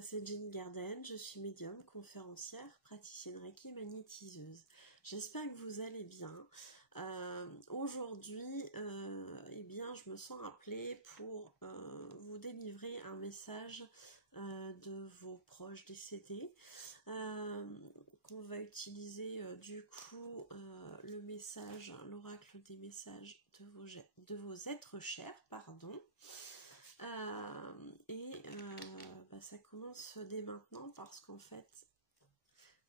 c'est Jean Garden, je suis médium, conférencière, praticienne Reiki, magnétiseuse. J'espère que vous allez bien. Aujourd'hui, eh bien, je me sens appelée pour vous délivrer un message de vos proches décédés, qu'on va utiliser du coup le message, l'oracle des messages de vos êtres chers, pardon. Ça commence dès maintenant parce qu'en fait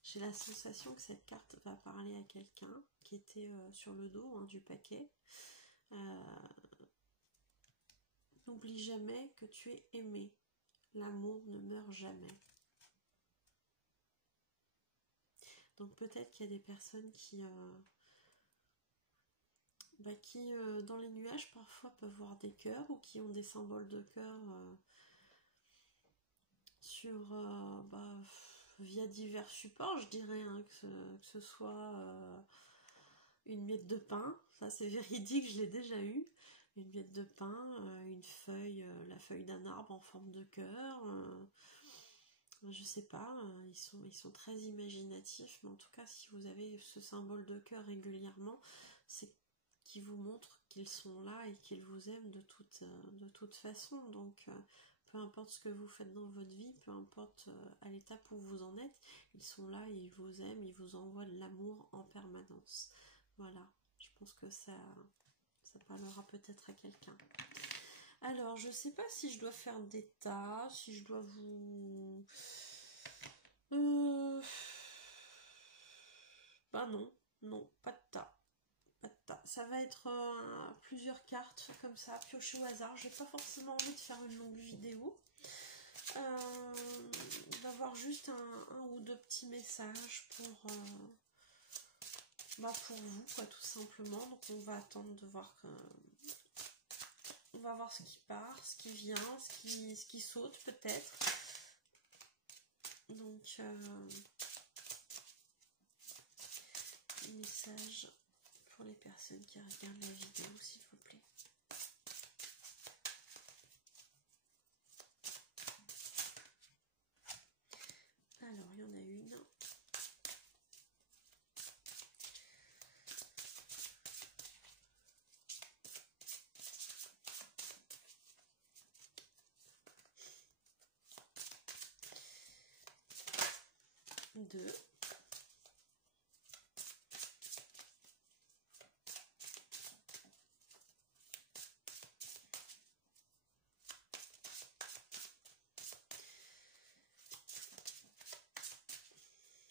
j'ai la sensation que cette carte va parler à quelqu'un qui était sur le dos du paquet. N'oublie jamais que tu es aimé, l'amour ne meurt jamais. Donc peut-être qu'il y a des personnes qui dans les nuages parfois peuvent voir des cœurs ou qui ont des symboles de cœur via divers supports, je dirais, que ce soit une miette de pain, ça c'est véridique, je l'ai déjà eu, une miette de pain, une feuille, la feuille d'un arbre en forme de cœur, je sais pas, ils sont très imaginatifs, mais en tout cas si vous avez ce symbole de cœur régulièrement, c'est qui vous montre qu'ils sont là et qu'ils vous aiment de toute façon. Donc peu importe ce que vous faites dans votre vie, peu importe à l'étape où vous en êtes, ils sont là et ils vous aiment, ils vous envoient de l'amour en permanence. Voilà, je pense que ça parlera peut-être à quelqu'un. Alors, je sais pas si je dois faire des tas, si je dois vous... non, pas de tas. Ça va être plusieurs cartes comme ça, piochées au hasard. J'ai pas forcément envie de faire une longue vidéo. D'avoir juste un ou deux petits messages pour vous, quoi, tout simplement. Donc on va attendre de voir on va voir ce qui part, ce qui vient, ce qui saute peut-être. Donc message pour les personnes qui regardent la vidéo, s'il vous plaît. Alors, il y en a une. Deux.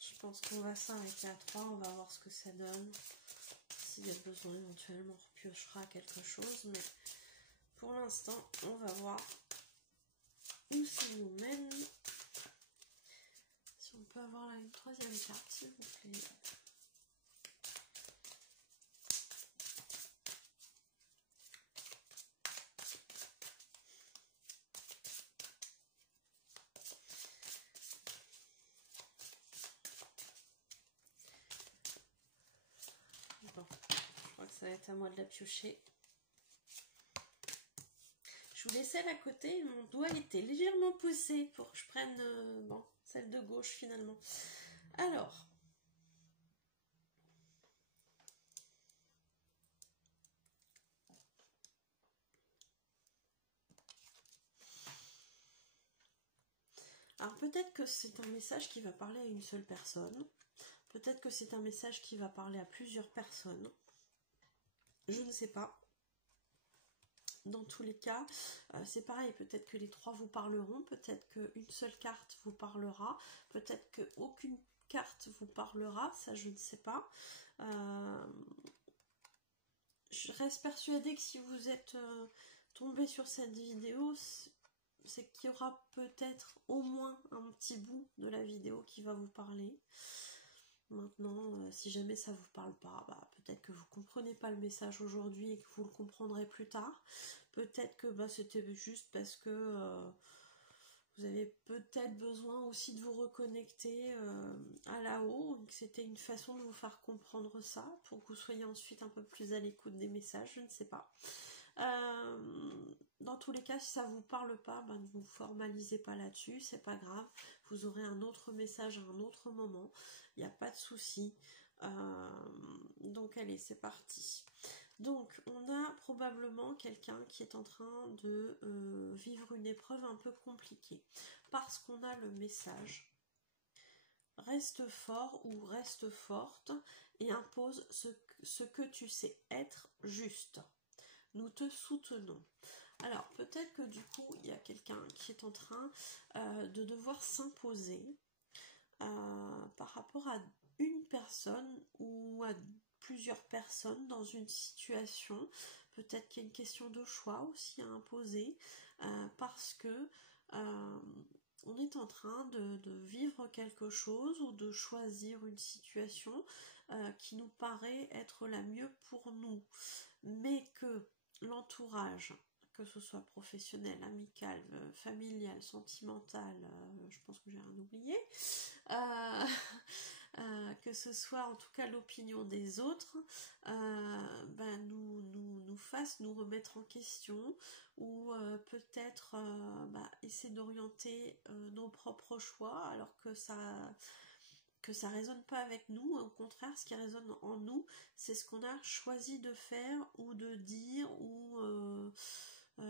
Je pense qu'on va s'arrêter à 3, on va voir ce que ça donne. S'il y a besoin, éventuellement, on repiochera quelque chose. Mais pour l'instant, on va voir où ça nous mène. Si on peut avoir là une troisième carte, s'il vous plaît. Bon, je crois que ça va être à moi de la piocher. Je vous laisse celle à côté, mon doigt était légèrement poussé pour que je prenne celle de gauche finalement. Alors, peut-être que c'est un message qui va parler à une seule personne. Peut-être que c'est un message qui va parler à plusieurs personnes. Je ne sais pas. Dans tous les cas, c'est pareil, peut-être que les trois vous parleront, peut-être qu'une seule carte vous parlera, peut-être qu'aucune carte vous parlera, ça je ne sais pas. Je reste persuadée que si vous êtes tombé sur cette vidéo, c'est qu'il y aura peut-être au moins un petit bout de la vidéo qui va vous parler. Maintenant, si jamais ça vous parle pas, peut-être que vous comprenez pas le message aujourd'hui et que vous le comprendrez plus tard. Peut-être que c'était juste parce que vous avez peut-être besoin aussi de vous reconnecter à là-haut, que c'était une façon de vous faire comprendre ça, pour que vous soyez ensuite un peu plus à l'écoute des messages, je ne sais pas. Dans tous les cas, si ça vous parle pas, ben, ne vous formalisez pas là-dessus, c'est pas grave. Vous aurez un autre message à un autre moment, il n'y a pas de souci. Donc allez, c'est parti. Donc on a probablement quelqu'un qui est en train de vivre une épreuve un peu compliquée, parce qu'on a le message reste fort ou reste forte et impose ce que tu sais être juste. Nous te soutenons. Alors peut-être que du coup il y a quelqu'un qui est en train de devoir s'imposer par rapport à une personne ou à plusieurs personnes dans une situation. Peut-être qu'il y a une question de choix aussi à imposer parce que on est en train de vivre quelque chose ou de choisir une situation qui nous paraît être la mieux pour nous, mais que l'entourage, que ce soit professionnel, amical, familial, sentimental, je pense que j'ai rien oublié, que ce soit en tout cas l'opinion des autres, nous fasse nous remettre en question ou peut-être essayer d'orienter nos propres choix alors que ça résonne pas avec nous. Au contraire, ce qui résonne en nous, c'est ce qu'on a choisi de faire ou de dire ou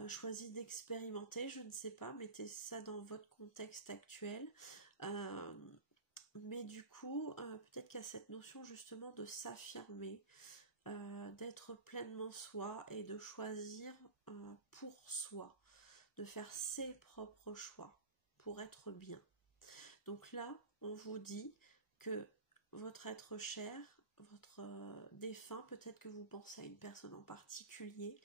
choisi d'expérimenter, je ne sais pas, mettez ça dans votre contexte actuel. Mais du coup, peut-être qu'il y a cette notion justement de s'affirmer, d'être pleinement soi et de choisir pour soi, de faire ses propres choix pour être bien. Donc là, on vous dit que votre être cher, votre défunt, peut-être que vous pensez à une personne en particulier,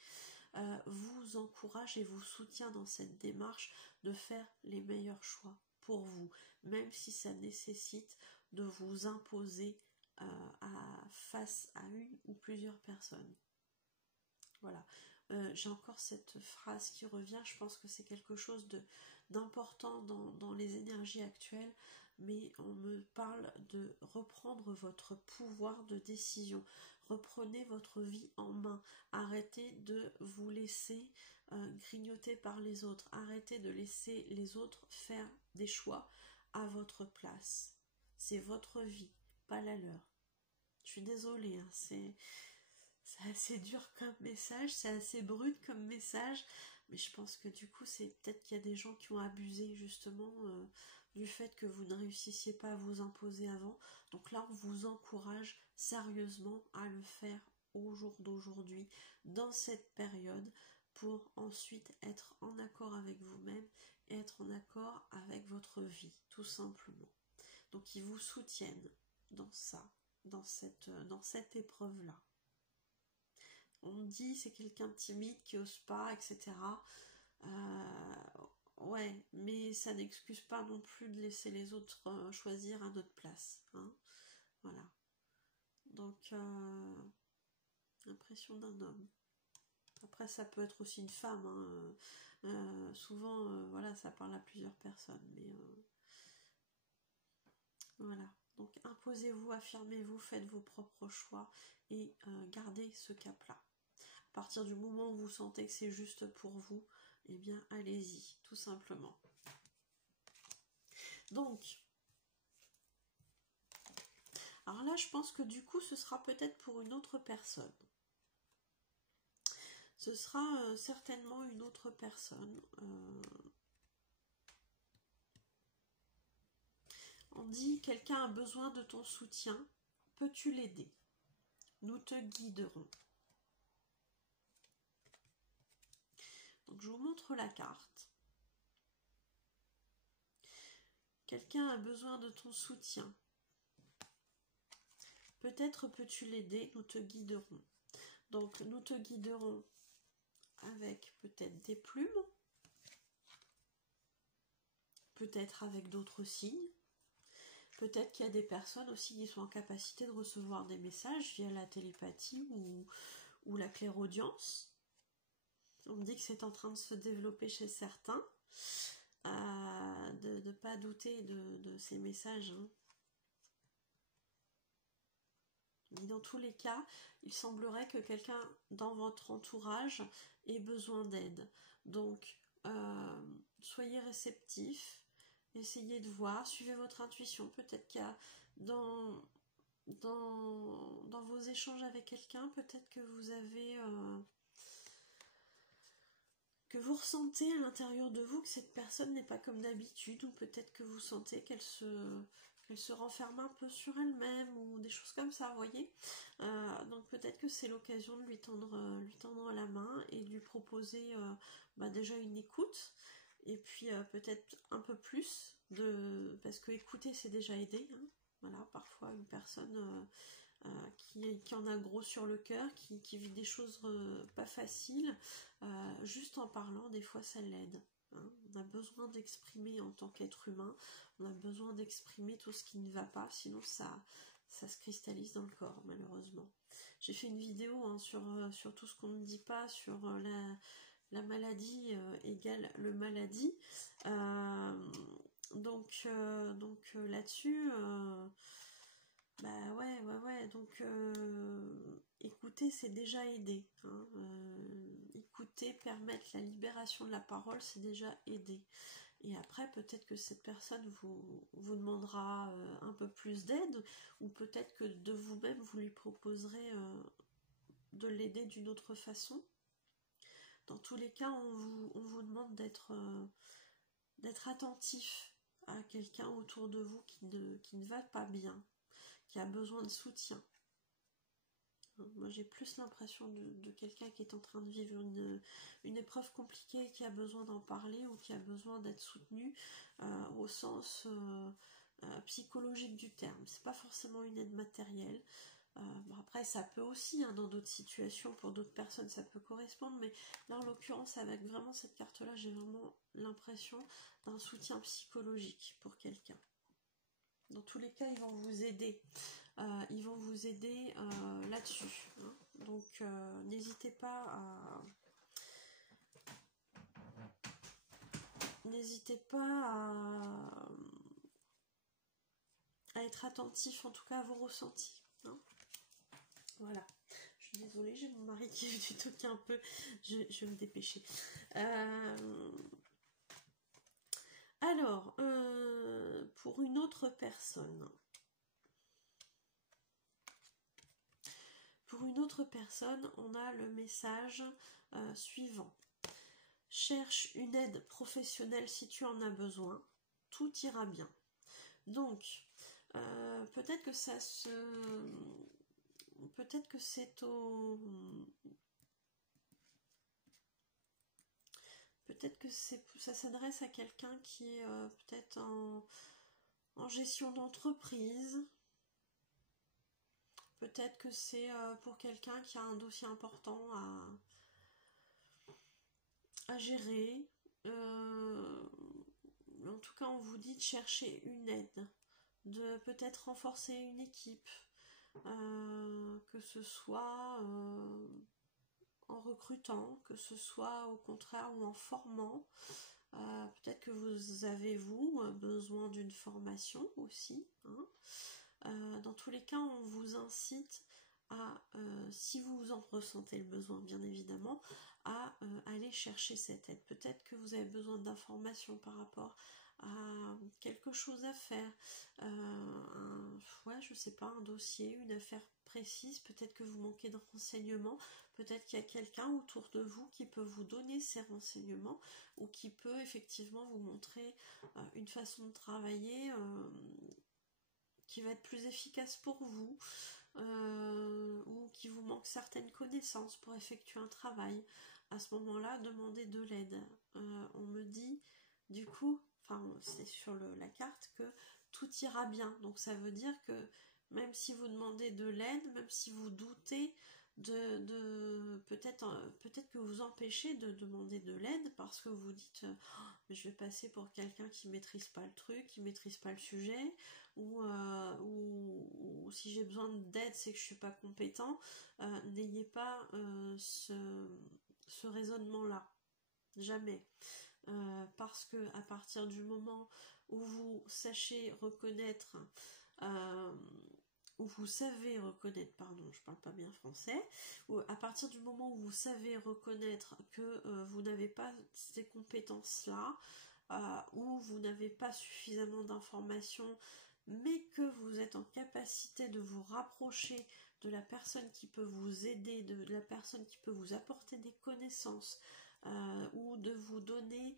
vous encourage et vous soutient dans cette démarche de faire les meilleurs choix pour vous, même si ça nécessite de vous imposer face à une ou plusieurs personnes. Voilà. J'ai encore cette phrase qui revient, je pense que c'est quelque chose d'important dans les énergies actuelles, mais on me parle de reprendre votre pouvoir de décision. Reprenez votre vie en main. Arrêtez de vous laisser grignoter par les autres. Arrêtez de laisser les autres faire des choix à votre place. C'est votre vie, pas la leur. Je suis désolée, hein, c'est assez dur comme message, c'est assez brut comme message, mais je pense que du coup c'est peut-être qu'il y a des gens qui ont abusé justement du fait que vous ne réussissiez pas à vous imposer avant. Donc là on vous encourage sérieusement à le faire au jour d'aujourd'hui, dans cette période, pour ensuite être en accord avec vous-même et être en accord avec votre vie, tout simplement. Donc ils vous soutiennent dans ça, dans cette épreuve-là. On dit c'est quelqu'un de timide qui ose pas, etc. Ouais, mais ça n'excuse pas non plus de laisser les autres choisir à notre place. Hein, voilà. Donc, impression d'un homme. Après, ça peut être aussi une femme. Hein. Souvent, voilà, ça parle à plusieurs personnes. Mais voilà. Donc, imposez-vous, affirmez-vous, faites vos propres choix et gardez ce cap-là. À partir du moment où vous sentez que c'est juste pour vous, eh bien allez-y, tout simplement. Donc, alors là je pense que du coup ce sera peut-être pour une autre personne. Ce sera certainement une autre personne. On dit quelqu'un a besoin de ton soutien, peux-tu l'aider? Nous te guiderons. Donc je vous montre la carte. Quelqu'un a besoin de ton soutien. Peut-être peux-tu l'aider, nous te guiderons. Donc nous te guiderons avec peut-être des plumes, peut-être avec d'autres signes. Peut-être qu'il y a des personnes aussi qui sont en capacité de recevoir des messages via la télépathie ou la clairaudience. On me dit que c'est en train de se développer chez certains. De ne pas douter de ces messages. Hein. Dans tous les cas, il semblerait que quelqu'un dans votre entourage ait besoin d'aide. Donc, soyez réceptif, essayez de voir, suivez votre intuition. Peut-être qu'il y a dans vos échanges avec quelqu'un, peut-être que vous avez... que vous ressentez à l'intérieur de vous que cette personne n'est pas comme d'habitude, ou peut-être que vous sentez qu'elle se renferme un peu sur elle-même, ou des choses comme ça, vous voyez. Donc peut-être que c'est l'occasion de lui tendre la main et de lui proposer déjà une écoute, et puis peut-être un peu plus, parce que écouter c'est déjà aider, hein. Voilà, parfois une personne qui en a gros sur le cœur, qui vit des choses pas faciles, juste en parlant, des fois ça l'aide. Hein. On a besoin d'exprimer en tant qu'être humain, on a besoin d'exprimer tout ce qui ne va pas, sinon ça se cristallise dans le corps, malheureusement. J'ai fait une vidéo hein, sur tout ce qu'on ne dit pas, sur la maladie égale le maladie. Donc là-dessus... Bah ouais, donc écouter c'est déjà aider, hein. Écouter, permettre la libération de la parole, c'est déjà aider. Et après peut-être que cette personne vous demandera un peu plus d'aide, ou peut-être que de vous-même vous lui proposerez de l'aider d'une autre façon. Dans tous les cas, on vous demande d'être attentif à quelqu'un autour de vous qui ne va pas bien, qui a besoin de soutien. Moi j'ai plus l'impression de quelqu'un qui est en train de vivre une épreuve compliquée, qui a besoin d'en parler, ou qui a besoin d'être soutenu au sens psychologique du terme. C'est pas forcément une aide matérielle. Après ça peut aussi, hein, dans d'autres situations, pour d'autres personnes ça peut correspondre, mais là en l'occurrence avec vraiment cette carte là, j'ai vraiment l'impression d'un soutien psychologique pour quelqu'un. Dans tous les cas, ils vont vous aider. Là-dessus. Hein. Donc, n'hésitez pas à être attentif, en tout cas, à vos ressentis. Hein. Voilà. Je suis désolée, j'ai mon mari qui veut du toquer un peu. Je vais me dépêcher. Alors, pour une autre personne. Pour une autre personne, on a le message suivant. Cherche une aide professionnelle si tu en as besoin. Tout ira bien. Donc, peut-être que ça se... Peut-être que c'est au... Peut-être que ça s'adresse à quelqu'un qui est peut-être en gestion d'entreprise. Peut-être que c'est pour quelqu'un qui a un dossier important à gérer. En tout cas, on vous dit de chercher une aide, de peut-être renforcer une équipe, que ce soit en recrutant, que ce soit au contraire ou en formant. Peut-être que vous avez, besoin d'une formation aussi. Hein. Dans tous les cas, on vous incite à, si vous en ressentez le besoin, bien évidemment, à aller chercher cette aide. Peut-être que vous avez besoin d'informations par rapport à quelque chose à faire, je sais pas, un dossier, une affaire précise, peut-être que vous manquez de renseignements, peut-être qu'il y a quelqu'un autour de vous qui peut vous donner ces renseignements, ou qui peut effectivement vous montrer une façon de travailler qui va être plus efficace pour vous, ou qui vous manque certaines connaissances pour effectuer un travail. À ce moment-là, demandez de l'aide. On me dit, du coup, c'est sur la carte que tout ira bien. Donc ça veut dire que même si vous demandez de l'aide, même si vous doutez peut-être que vous empêchez de demander de l'aide parce que vous dites mais je vais passer pour quelqu'un qui maîtrise pas le truc, qui maîtrise pas le sujet, ou si j'ai besoin d'aide c'est que je suis pas compétent. N'ayez pas ce raisonnement là, jamais. Parce que à partir du moment où vous sachez reconnaître où vous savez reconnaître, pardon, je parle pas bien français, où à partir du moment où vous savez reconnaître que vous n'avez pas ces compétences-là, où vous n'avez pas suffisamment d'informations, mais que vous êtes en capacité de vous rapprocher de la personne qui peut vous aider, de la personne qui peut vous apporter des connaissances, ou de vous donner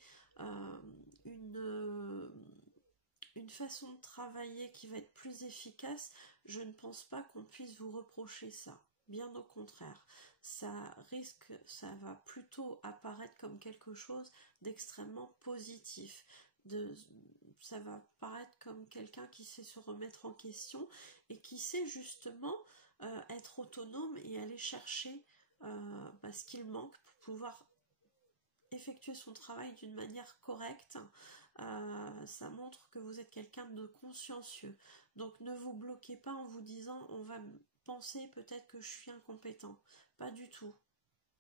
une façon de travailler qui va être plus efficace, je ne pense pas qu'on puisse vous reprocher ça. Bien au contraire, ça va plutôt apparaître comme quelque chose d'extrêmement positif. Ça va paraître comme quelqu'un qui sait se remettre en question et qui sait justement être autonome et aller chercher ce qu'il manque pour pouvoir effectuer son travail d'une manière correcte. Ça montre que vous êtes quelqu'un de consciencieux. Donc ne vous bloquez pas en vous disant on va penser peut-être que je suis incompétent. Pas du tout.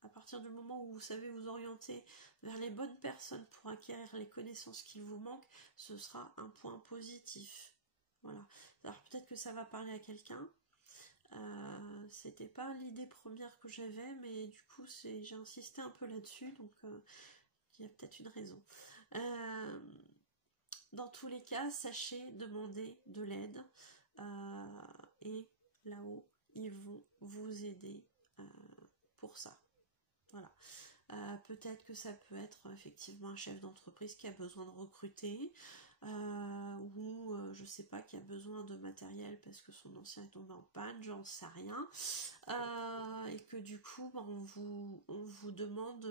À partir du moment où vous savez vous orienter vers les bonnes personnes pour acquérir les connaissances qu'il vous manque, ce sera un point positif. Voilà. Alors peut-être que ça va parler à quelqu'un. C'était pas l'idée première que j'avais, mais du coup j'ai insisté un peu là-dessus, donc il y a peut-être une raison. Dans tous les cas, sachez demander de l'aide et là-haut, ils vont vous aider pour ça. Voilà. Peut-être que ça peut être effectivement un chef d'entreprise qui a besoin de recruter ou je sais pas, qui a besoin de matériel parce que son ancien est tombé en panne, j'en sais rien, et que du coup on vous demande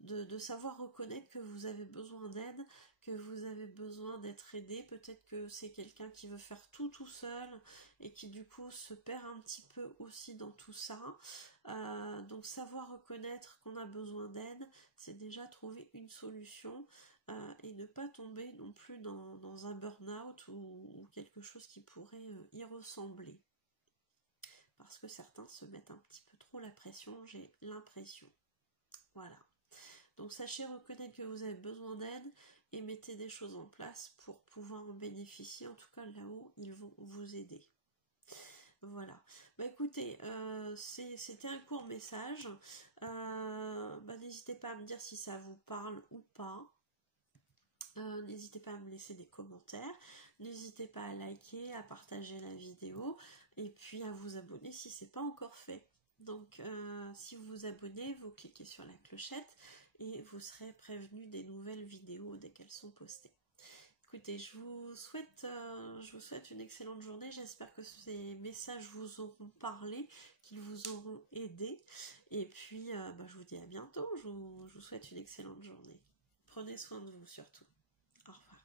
de savoir reconnaître que vous avez besoin d'aide, que vous avez besoin d'être aidé. Peut-être que c'est quelqu'un qui veut faire tout seul et qui du coup se perd un petit peu aussi dans tout ça. Donc savoir reconnaître qu'on a besoin d'aide, c'est déjà trouver une solution et ne pas tomber non plus dans un burn-out ou quelque chose qui pourrait y ressembler. Parce que certains se mettent un petit peu trop la pression, j'ai l'impression. Voilà. Donc sachez reconnaître que vous avez besoin d'aide et mettez des choses en place pour pouvoir en bénéficier. En tout cas là-haut, ils vont vous aider. Voilà. Bah écoutez, c'était un court message. N'hésitez pas à me dire si ça vous parle ou pas. N'hésitez pas à me laisser des commentaires. N'hésitez pas à liker, à partager la vidéo et puis à vous abonner si ce n'est pas encore fait. Donc si vous vous abonnez, vous cliquez sur la clochette et vous serez prévenu des nouvelles vidéos dès qu'elles sont postées. Écoutez, je vous souhaite une excellente journée. J'espère que ces messages vous auront parlé, qu'ils vous auront aidé. Et puis, je vous dis à bientôt. Je vous souhaite une excellente journée. Prenez soin de vous surtout. Au revoir.